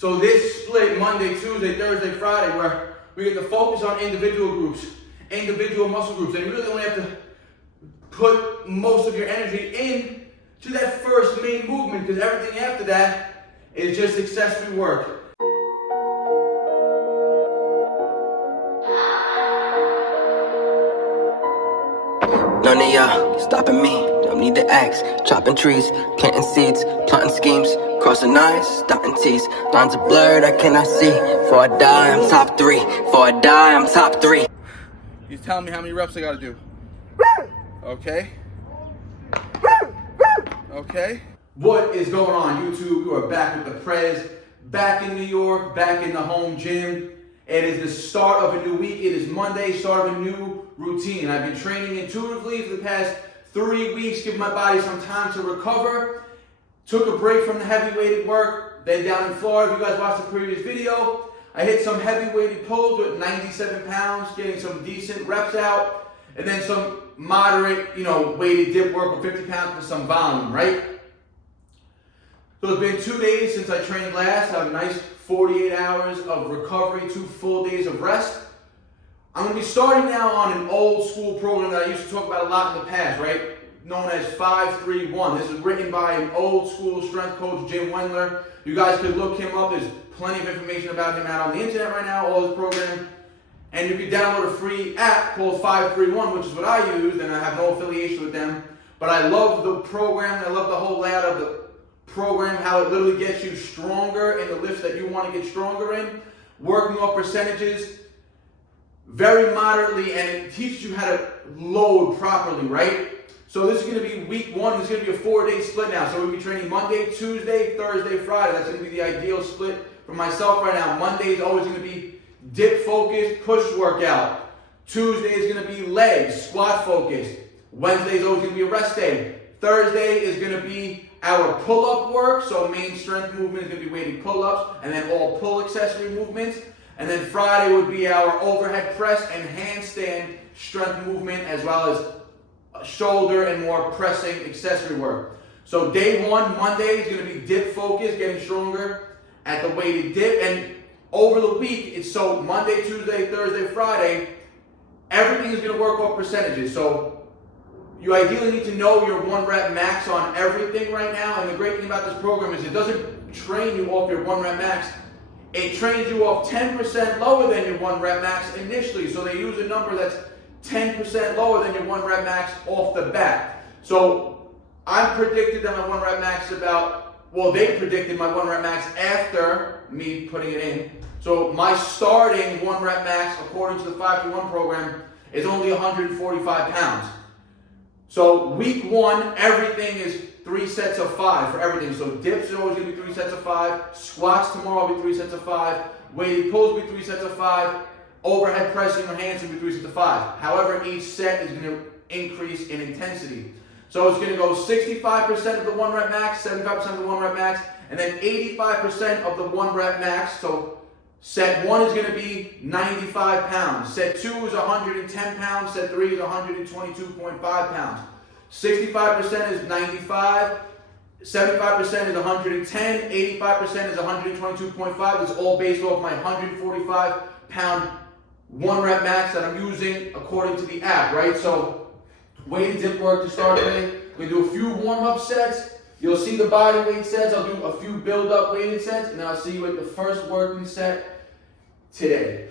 So this split, Monday, Tuesday, Thursday, Friday, where we get to focus on individual groups, individual muscle groups, and you really only have to put most of your energy in to that first main movement, because everything after that is just accessory work. None of y'all stopping me, don't need the axe. Chopping trees, planting seeds, plotting schemes, crossing lines, dotting T's. Lines are blurred, I cannot see. Before I die, I'm top 3. Before I die, I'm top 3. He's telling me how many reps I gotta do. Okay? Okay? What is going on, YouTube? You are back with the Prez, back in New York, back in the home gym. It is the start of a new week. It is Monday, start of a new routine. I've been training intuitively for the past 3 weeks, giving my body some time to recover. Took a break from the heavy weighted work. Then down in Florida, if you guys watched the previous video, I hit some heavy weighted pulls with 97 pounds, getting some decent reps out. And then some moderate, weighted dip work with 50 pounds for some volume, right? So it's been 2 days since I trained last. I have a nice 48 hours of recovery, 2 full days of rest. I'm going to be starting now on an old school program that I used to talk about a lot in the past, right? Known as 5-3-1. This is written by an old school strength coach, Jim Wendler. You guys could look him up. There's plenty of information about him out on the internet right now, all his program. And you can download a free app called 5-3-1, which is what I use, and I have no affiliation with them. But I love the program. I love the whole layout of the program, how it literally gets you stronger in the lifts that you want to get stronger in, working off percentages very moderately, and it teaches you how to load properly, right? So this is going to be week 1. This is going to be a 4-day split now. So we'll be training Monday, Tuesday, Thursday, Friday. That's going to be the ideal split for myself right now. Monday is always going to be dip focused, push workout. Tuesday is going to be legs, squat focused. Wednesday is always going to be a rest day. Thursday is going to be our pull-up work, so main strength movement is going to be weighted pull-ups, and then all pull accessory movements. And then Friday would be our overhead press and handstand strength movement, as well as shoulder and more pressing accessory work. So day 1, Monday, is going to be dip focused, getting stronger at the weighted dip. And over the week, it's so Monday, Tuesday, Thursday, Friday, everything is going to work off percentages. So you ideally need to know your 1 rep max on everything right now. And the great thing about this program is it doesn't train you off your 1 rep max. It trains you off 10% lower than your 1 rep max initially. So they use a number that's 10% lower than your 1 rep max off the bat. So I predicted that my 1 rep max they predicted my 1 rep max after me putting it in. So my starting 1 rep max, according to the 5-1 program, is only 145 pounds. So week 1, everything is 3 sets of 5 for everything. So dips are always going to be 3 sets of 5. Squats tomorrow will be 3 sets of 5. Weighted pulls will be 3 sets of 5. Overhead pressing or hands will be 3 sets of 5. However, each set is going to increase in intensity. So it's going to go 65% of the 1 rep max, 75% of the 1 rep max, and then 85% of the 1 rep max. So set 1 is going to be 95 pounds. Set 2 is 110 pounds. Set 3 is 122.5 pounds. 65% is 95. 75% is 110. 85% is 122.5. It's all based off my 145 pound 1 rep max that I'm using according to the app, right? So weighted dip work to start with. We're going to do a few warm-up sets. You'll see the body weight sets. I'll do a few build-up weighted sets, and I'll see you at the first working set today.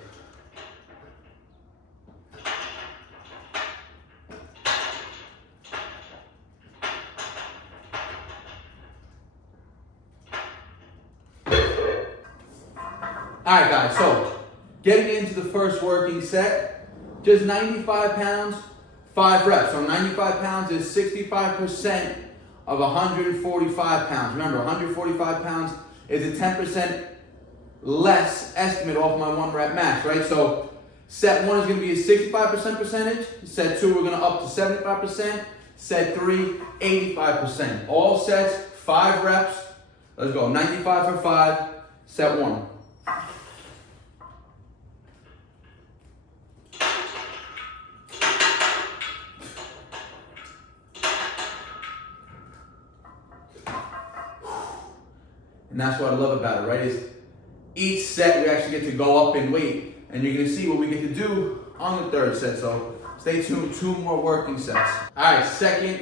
Alright guys, so getting into the first working set, just 95 pounds, 5 reps. So 95 pounds is 65% of 145 pounds. Remember, 145 pounds is a 10% less estimate off my 1 rep max, right? So set 1 is going to be a 65% percentage. Set 2, we're going to up to 75%. Set 3, 85%. All sets, 5 reps. Let's go, 95 for 5, set 1. And that's what I love about it, right? Is each set we actually get to go up in weight, and you're gonna see what we get to do on the third set. So stay tuned, 2 more working sets. All right, second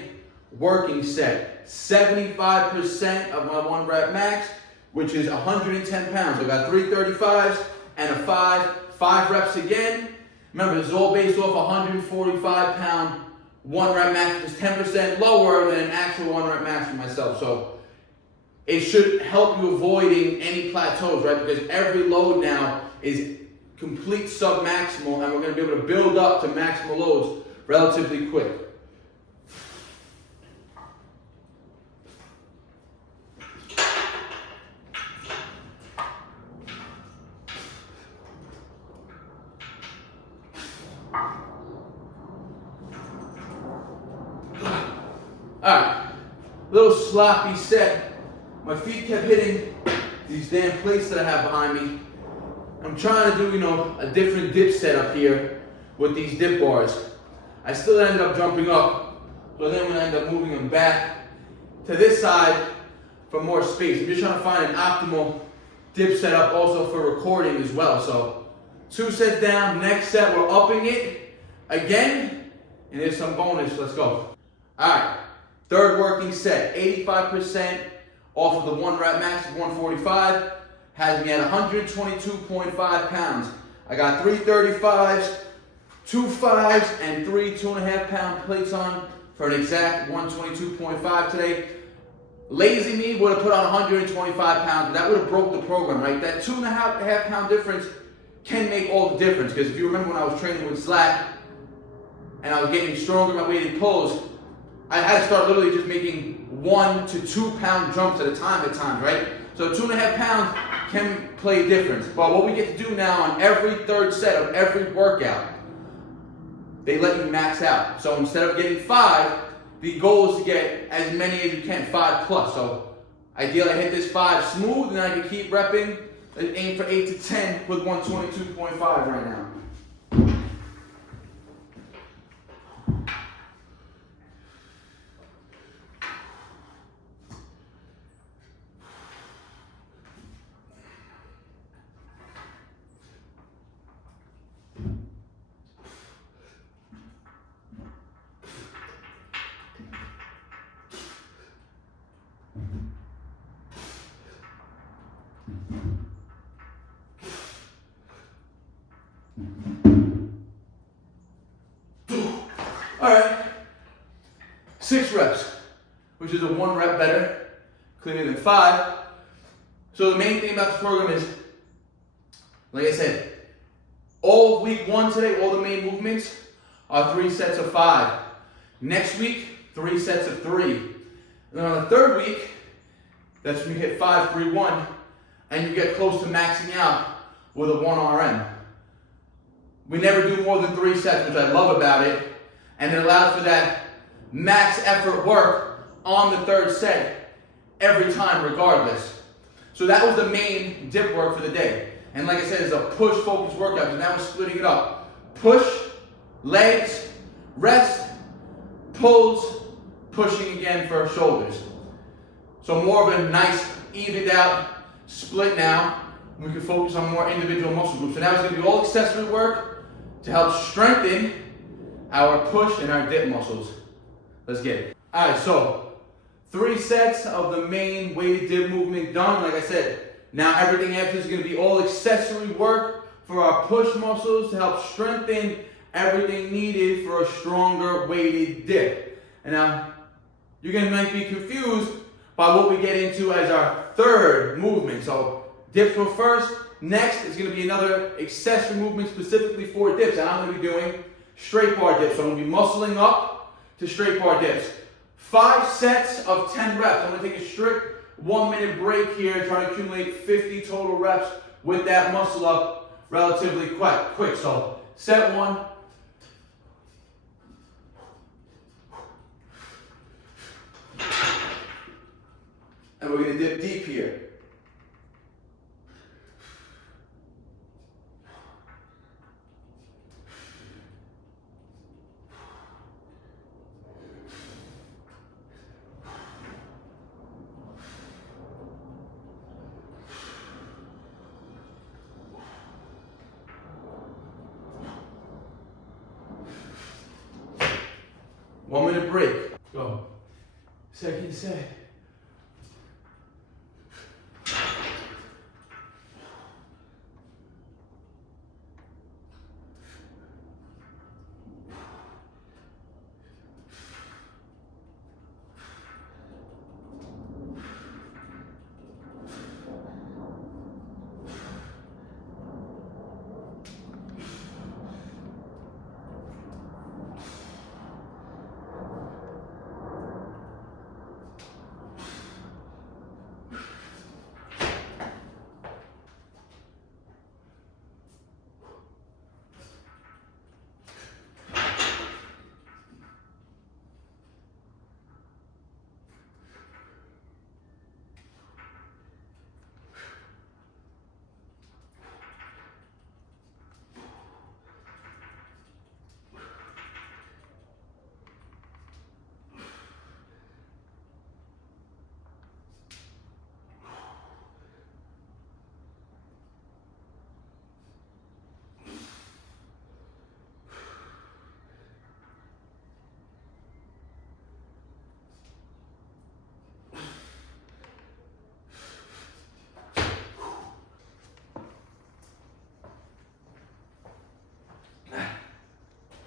working set, 75% of my 1 rep max, which is 110 pounds. I got 3 35s and a 5 reps again. Remember, this is all based off 145 pound 1 rep max, which is 10% lower than an actual 1 rep max for myself. So it should help you avoiding any plateaus, right? Because every load now is complete sub-maximal, and we're gonna be able to build up to maximal loads relatively quick. Alright, little sloppy set. My feet kept hitting these damn plates that I have behind me. I'm trying to do, a different dip setup here with these dip bars. I still ended up jumping up, so then I'm gonna end up moving them back to this side for more space. I'm just trying to find an optimal dip setup also for recording as well. So 2 sets down, next set we're upping it again, and there's some bonus, let's go. All right, third working set, 85% off of the 1 rep max of 145, has me at 122.5 pounds. I got 3 35s, 2 5s, and 3 2.5 pound plates on for an exact 122.5 today. Lazy me would have put on 125 pounds, but that would have broke the program, right? That 2.5 pound difference can make all the difference, because if you remember when I was training with slack and I was getting stronger in my weighted pulls, I had to start literally just making 1 to 2 pound jumps at a time at times, right? So 2.5 pounds can play a difference. But what we get to do now on every third set of every workout, they let you max out. So instead of getting 5, the goal is to get as many as you can, 5 plus. So ideally I hit this 5 smooth, and I can keep repping, aim for 8 to 10 with 122.5 right now. All right, 6 reps, which is a 1 rep better, cleaner than 5. So the main thing about this program is, like I said, all week 1 today, all the main movements are 3 sets of 5. Next week, 3 sets of 3. And then on the third week, that's when you hit 5, 3, 1, and you get close to maxing out with a 1 RM. We never do more than 3 sets, which I love about it. And it allows for that max effort work on the third set every time regardless. So that was the main dip work for the day. And like I said, it's a push focused workout, and now we're splitting it up. Push, legs, rest, pulls, pushing again for shoulders. So more of a nice evened out split now. We can focus on more individual muscle groups. So now it's going to be all accessory work to help strengthen our push and our dip muscles. Let's get it. All right, so 3 sets of the main weighted dip movement done. Like I said, now everything after is going to be all accessory work for our push muscles to help strengthen everything needed for a stronger weighted dip. And now you might be confused by what we get into as our third movement. So dips were first. Next is going to be another accessory movement specifically for dips, and I'm going to be doing straight bar dips. So I'm going to be muscling up to straight bar dips. 5 sets of 10 reps. I'm going to take a strict 1-minute break here, try to accumulate 50 total reps with that muscle up relatively quick. So set 1. And we're going to dip deep here. 1 minute break. Go. Second set.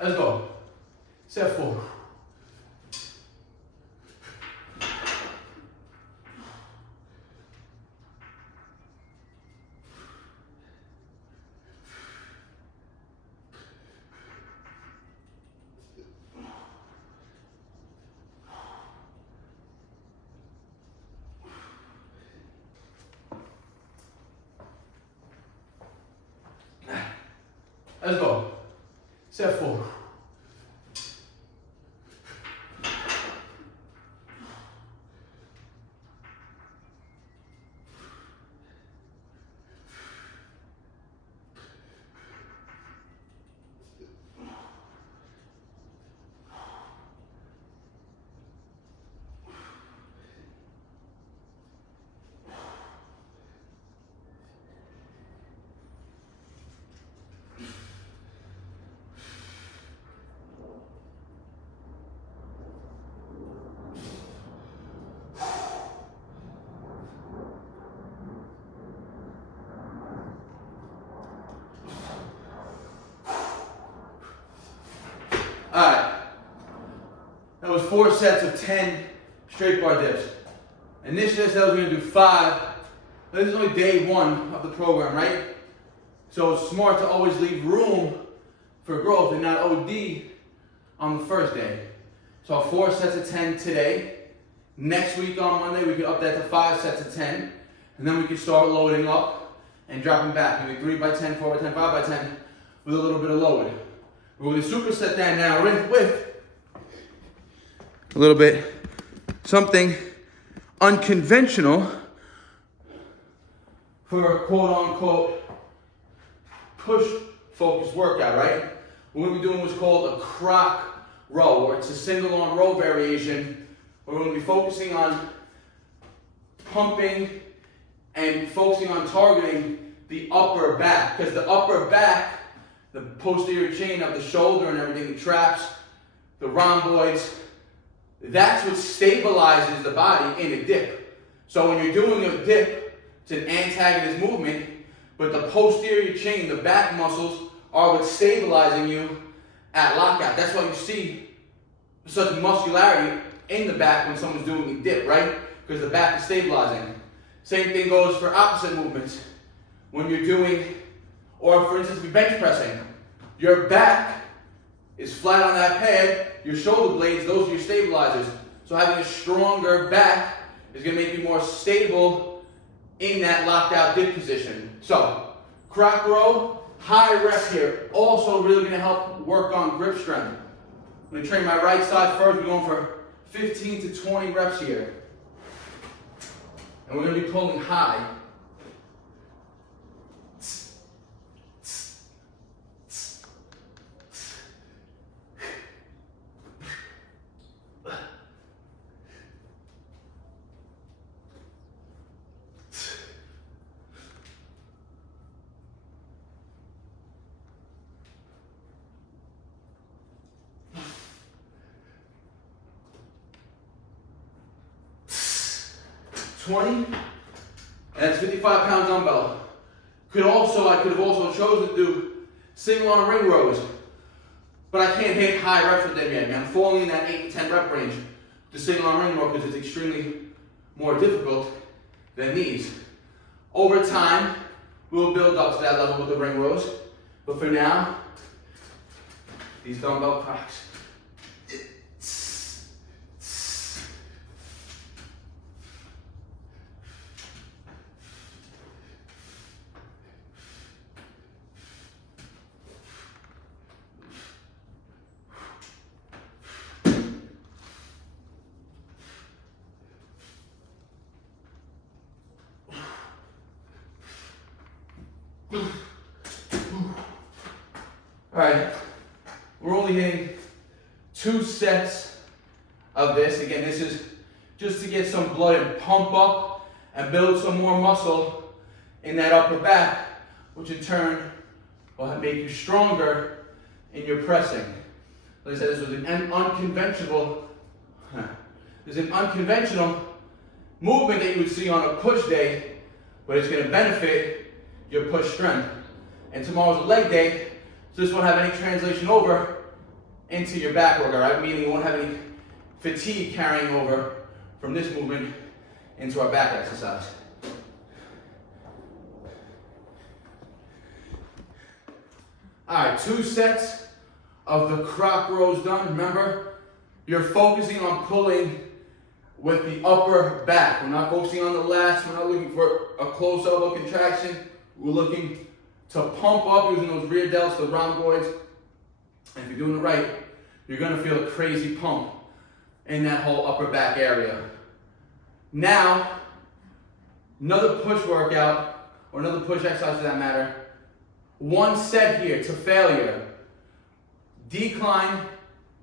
Let's go. Set 4. Let's go. Set 4. Alright, that was 4 sets of 10 straight bar dips. Initially I said I was going to do 5, but this is only day 1 of the program, right? So it's smart to always leave room for growth and not OD on the first day. So 4 sets of 10 today. Next week on Monday we can up that to 5 sets of 10, and then we can start loading up and dropping back. Maybe 3 by 10, 4 by 10, 5 by 10 with a little bit of load. We're going to superset that now with a little bit something unconventional for a quote-unquote push-focused workout, right? What we're going to be doing what's called a croc row, or it's a single-arm row variation, where we're going to be focusing on pumping and focusing on targeting the upper back, because the upper back, the posterior chain of the shoulder and everything, the traps, the rhomboids, that's what stabilizes the body in a dip. So when you're doing a dip, it's an antagonist movement, but the posterior chain, the back muscles, are what's stabilizing you at lockout. That's why you see such muscularity in the back when someone's doing a dip, right? Because the back is stabilizing. Same thing goes for opposite movements. When you're doing, or for instance, if you're bench pressing, your back is flat on that pad, your shoulder blades, those are your stabilizers. So having a stronger back is going to make you more stable in that locked out dip position. So, croc row, high rep here. Also really going to help work on grip strength. I'm going to train my right side first. We're going for 15 to 20 reps here. And we're going to be pulling high. 20, and that's 55-pound dumbbell. I could have also chosen to do single arm ring rows, but I can't hit high reps with them yet, man. I'm falling in that 8 to 10 rep range. The single arm ring row because it's extremely more difficult than these. Over time, we'll build up to that level with the ring rows, but for now, these dumbbell cracks. Alright, we're only hitting 2 sets of this. Again, this is just to get some blood and pump up and build some more muscle in that upper back, which in turn will make you stronger in your pressing. Like I said, this was an unconventional movement that you would see on a push day, but it's going to benefit your push strength. And tomorrow's a leg day, so this won't have any translation over into your back workout, right? Meaning you won't have any fatigue carrying over from this movement into our back exercise. All right, 2 sets of the croc rows done. Remember, you're focusing on pulling with the upper back. We're not focusing on the lats. We're not looking for a close elbow contraction. We're looking to pump up using those rear delts, the rhomboids. And if you're doing it right, you're gonna feel a crazy pump in that whole upper back area. Now, another push workout, or another push exercise for that matter, 1 set here to failure. Decline,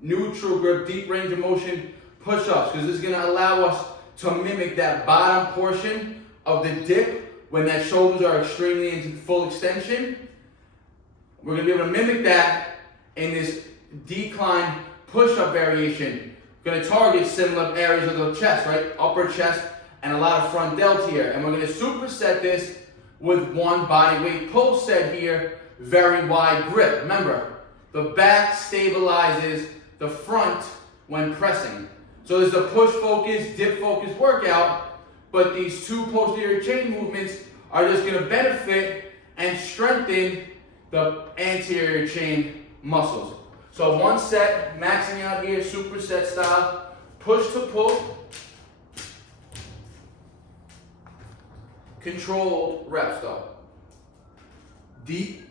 neutral grip, deep range of motion push-ups, because this is gonna allow us to mimic that bottom portion of the dip when that shoulders are extremely into full extension. We're gonna be able to mimic that in this decline push-up variation. We're gonna target similar areas of the chest, right? Upper chest and a lot of front delt here. And we're gonna superset this with 1 body weight pull set here, very wide grip. Remember, the back stabilizes the front when pressing. So there's a push focus, dip focus workout, but these 2 posterior chain movements are just gonna benefit and strengthen the anterior chain muscles. So 1 set, maxing out here, superset style, push to pull, controlled reps though. Deep.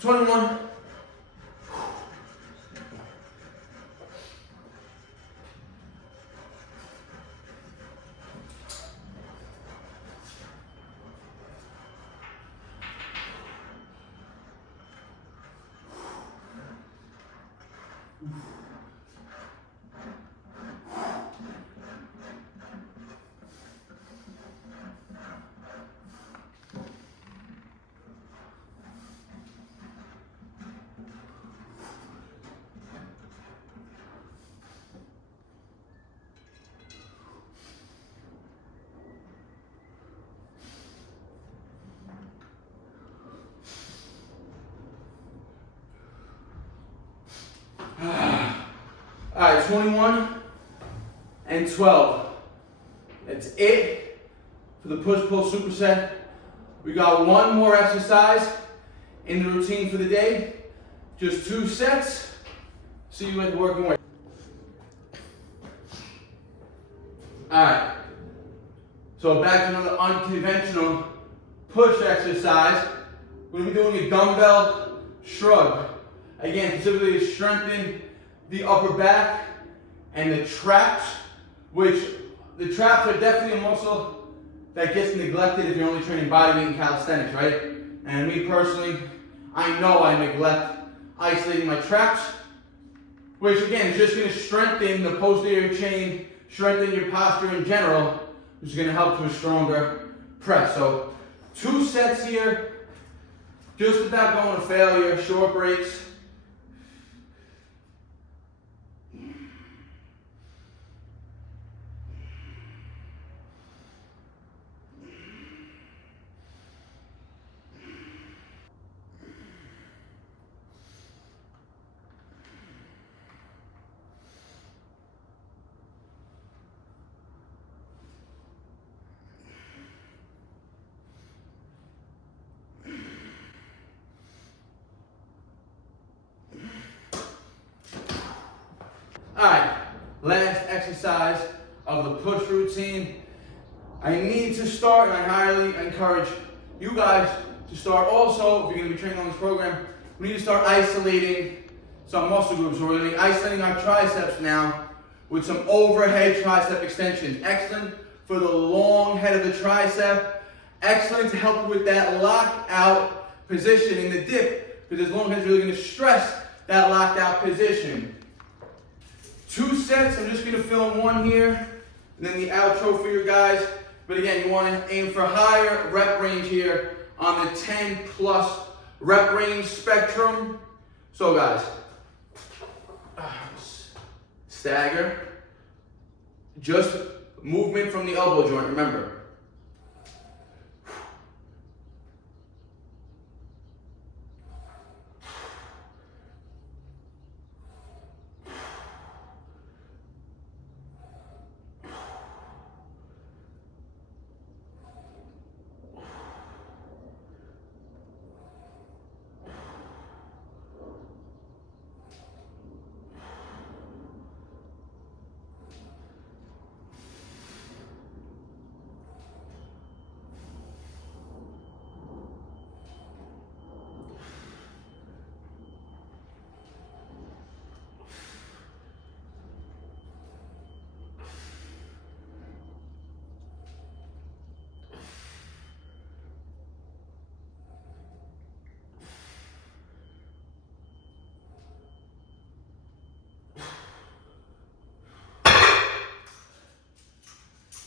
Twenty-one. All right, 21 and 12. That's it for the push-pull superset. We got one more exercise in the routine for the day. Just 2 sets. See you at the working weight. All right. So back to another unconventional push exercise. We're going to be doing a dumbbell shrug. Again, specifically to strengthen the upper back and the traps, which the traps are definitely a muscle that gets neglected if you're only training bodyweight and calisthenics, right? And me personally, I know I neglect isolating my traps, which again is just going to strengthen the posterior chain, strengthen your posture in general, which is going to help to a stronger press. So 2 sets here, just about going to failure, short breaks. Alright, last exercise of the push routine. I need to start, and I highly encourage you guys to start also, if you're going to be training on this program, we need to start isolating some muscle groups. So we're going to be isolating our triceps now with some overhead tricep extensions. Excellent for the long head of the tricep. Excellent to help with that lockout position in the dip, because this long head is really going to stress that lockout position. 2 sets, I'm just going to film one here, and then the outro for your guys. But again, you want to aim for higher rep range here on the 10 plus rep range spectrum. So guys, stagger, just movement from the elbow joint, remember.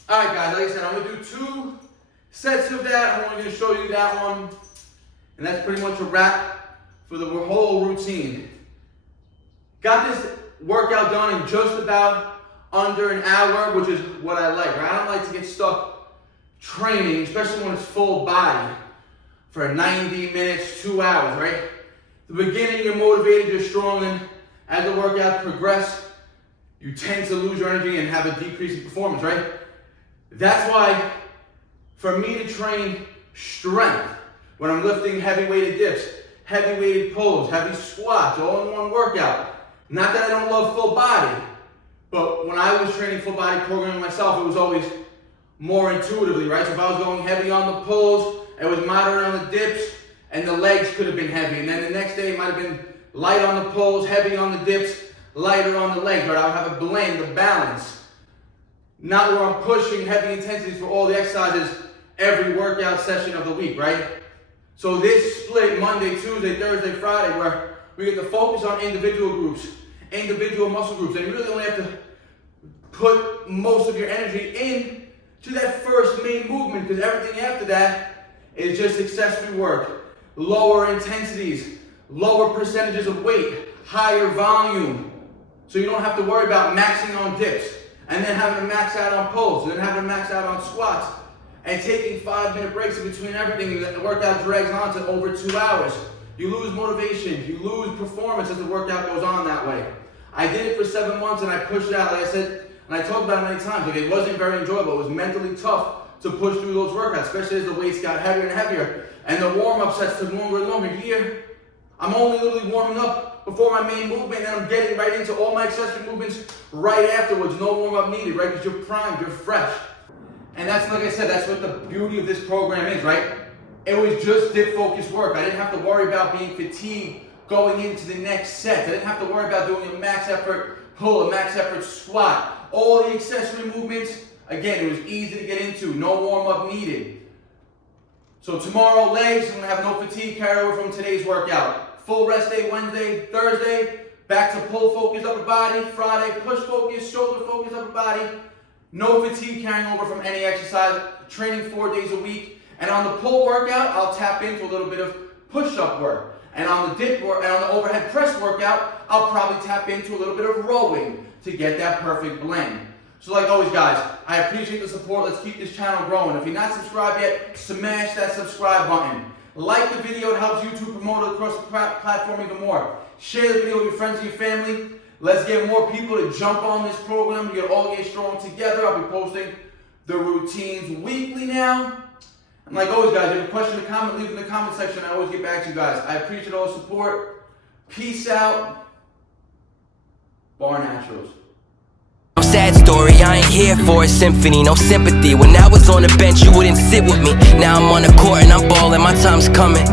All right, guys, like I said, I'm going to do 2 sets of that. I'm only going to show you that one. And that's pretty much a wrap for the whole routine. Got this workout done in just about under an hour, which is what I like. Right? I don't like to get stuck training, especially when it's full body, for 90 minutes, 2 hours, right? The beginning, you're motivated, you're strong, and as the workouts progress, you tend to lose your energy and have a decrease in performance, right? That's why, for me to train strength, when I'm lifting heavy-weighted dips, heavy-weighted pulls, heavy squats, all in one workout, not that I don't love full body, but when I was training full body programming myself, it was always more intuitively, right? So if I was going heavy on the pulls, it was moderate on the dips, and the legs could have been heavy. And then the next day it might have been light on the pulls, heavy on the dips, lighter on the legs, right? I would have a blend, a balance. Not where I'm pushing heavy intensities for all the exercises every workout session of the week, right? So this split, Monday, Tuesday, Thursday, Friday, where we get to focus on individual groups, individual muscle groups, and you really only have to put most of your energy in to that first main movement, because everything after that is just accessory work, lower intensities, lower percentages of weight, higher volume. So you don't have to worry about maxing on dips, and then having to max out on pulls, and then having to max out on squats, and taking 5-minute breaks in between everything, and the workout drags on to over 2 hours. You lose motivation, you lose performance as the workout goes on that way. I did it for 7 months and I pushed it out, like I said, and I talked about it many times. Like, it wasn't very enjoyable. It was mentally tough to push through those workouts, especially as the weights got heavier and heavier. And the warm-up sets took longer and longer. Here, I'm only literally warming up before my main movement, and I'm getting right into all my accessory movements right afterwards. No warm-up needed, right? Because you're primed, you're fresh. And that's, like I said, that's what the beauty of this program is, right? It was just dip-focused work. I didn't have to worry about being fatigued going into the next set. I didn't have to worry about doing a max effort pull, a max effort squat. All the accessory movements, again, it was easy to get into. No warm-up needed. So tomorrow, legs, I'm gonna have no fatigue carryover from today's workout. Full rest day Wednesday, Thursday, back to pull focus upper body. Friday, push focus, shoulder focus upper body. No fatigue carrying over from any exercise. Training 4 days a week. And on the pull workout, I'll tap into a little bit of push-up work. And on the dip work and on the overhead press workout, I'll probably tap into a little bit of rowing to get that perfect blend. So like always, guys, I appreciate the support. Let's keep this channel growing. If you're not subscribed yet, smash that subscribe button. Like the video, it helps YouTube promote it across the platform even more. Share the video with your friends and your family. Let's get more people to jump on this program. We can all get strong together. I'll be posting the routines weekly now. And like always, guys, if you have a question or comment, leave it in the comment section. I always get back to you guys. I appreciate all the support. Peace out. Barnaturals. No sad story, I ain't here for a symphony, no sympathy. When I was on the bench, you wouldn't sit with me. Now I'm on the court and I'm balling, my time's coming.